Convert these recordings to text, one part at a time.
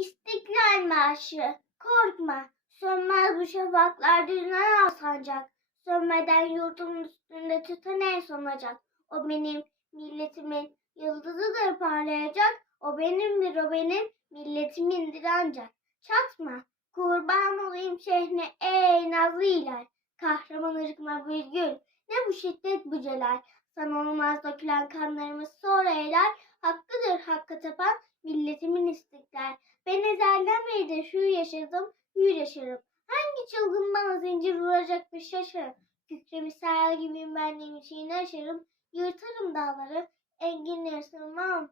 İstiklal Marşı, korkma, sönmez bu şafaklar düzen al. Sönmeden yurdumun üstünde tüten en sonacak. O benim milletimin yıldızıdır parlayacak. O benimdir, o benim milletimindir ancak. Çatma, kurban olayım şehrine ey nazlı iler. Kahraman ırkıma bir gül, ne bu şiddet bu celal. Sana olmaz dökülen kanlarımız sonra eyler. Hakkıdır hakka tapan milletimin istiklal. Ben ezelden beridir şu yaşadım, hür yaşarım. Hangi çılgın bana zincir vuracak bir şaşarım. Kükremiş sel gibiyim ben demişini aşarım. Yırtarım dağları, enginleri sığmam,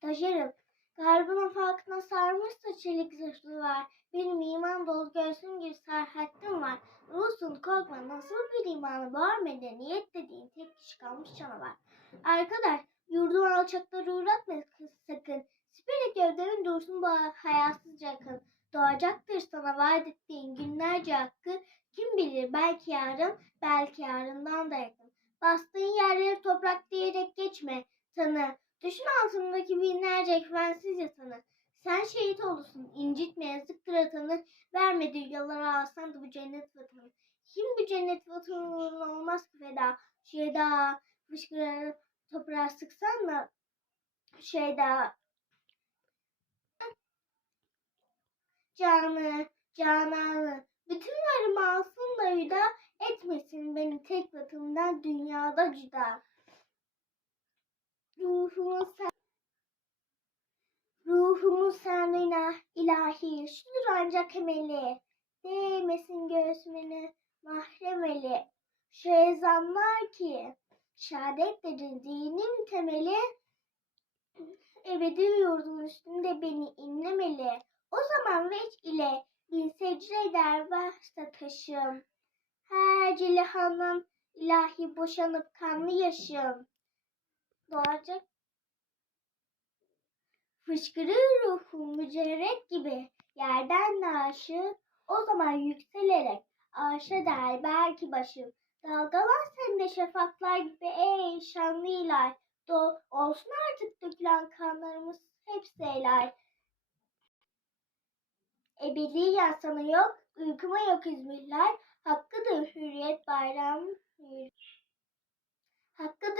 taşırım. Garbının farkına sarmışsa çelik zırhlı var. Benim iman dolu göğsüm gibi serhattim var. Ruhsun korkma nasıl bir imanı var medeniyet dediğin tek kişi kalmış canavar. Arkadaş yurdum alçakları uğratma sakın. Gövdemin dursun bu hayasızca akın. Doğacaktır sana vaat ettiğin günlerce hakkı. Kim bilir belki yarın, belki yarından da yakın. Bastığın yerleri toprak diyerek geçme. Tanı, düşün altındaki binlerce güvensiz yatanı. Sen şehit olursun, incitme yazıktır atanı. Vermedi yalara alsan da bu cennet vatanı. Kim bu cennet vatanı uğruna olmaz ki feda. Şeyda, fışkırarak toprağa sıksan da şeyda canı, cananı, bütün varımı alsın da hüda, etmesin beni tek vatanımdan dünyada cüda. Ruhumu sen, ruhumu sen ilah, ilahi, şudur ancak emeli, değmesin göğsümünü mahremeli. Şu ezanlar ki, şehadetlerin dinin temeli, ebedi yurdun üstünde beni inlemeli. O zaman veç ile bin secde eder başta taşım. Her cilihandan ilahi boşanıp kanlı yaşım. Doğacak fışkırır ruhum mücerret gibi yerden naşı o zaman yükselerek arşa der belki başım. Dalgalan sen de şafaklar gibi ey şanlı ilay. Do olsun artık dökülen kanlarımız hepsi helal. Ebediyen sana yok, uykuma yok İzmirler. Hakkıdır hürriyet bayram. Hakkıdır